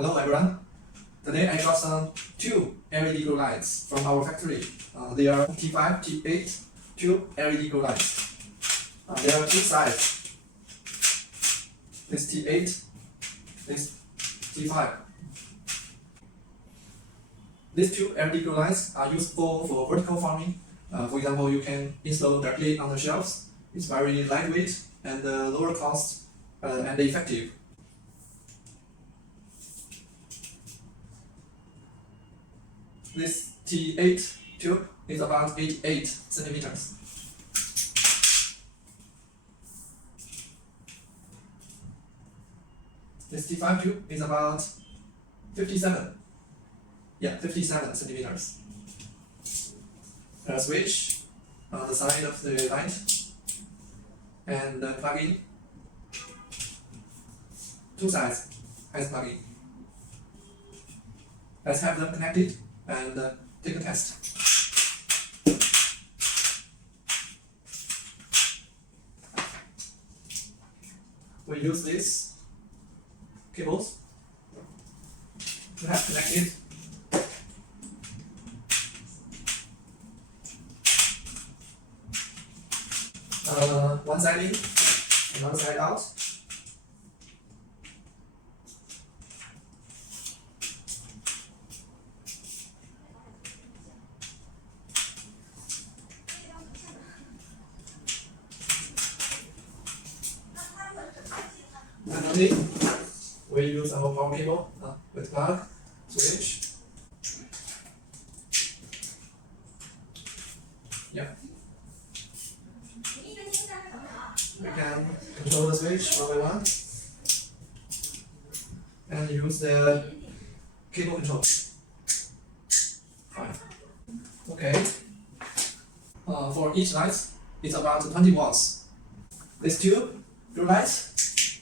Hello everyone. Today I got some two LED grow lights from our factory. They are T5, T8 two LED grow lights. There are two sizes. This T8, this T5. These two LED grow lights are useful for vertical farming. For example, you can install directly on the shelves. It's very lightweight and lower cost and effective. This T8 tube is about 88 centimeters. This T5 tube is about 57 centimeters. A switch on the side of the light and the plug-in. Two sides has plug-in. Let's have them connected and take a test. We use these cables to have connected one side in and one side out. Finally, we use our power cable with plug, switch. Yeah. We can control the switch what we want and use the cable control. Fine. Okay. For each light, it's about 20 watts. These two lights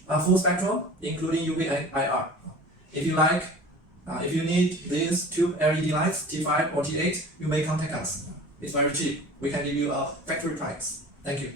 are full spectrum, including UV and IR. If you need these two LED lights, T5 or T8, you may contact us. It's very cheap. We can give you a factory price. Thank you.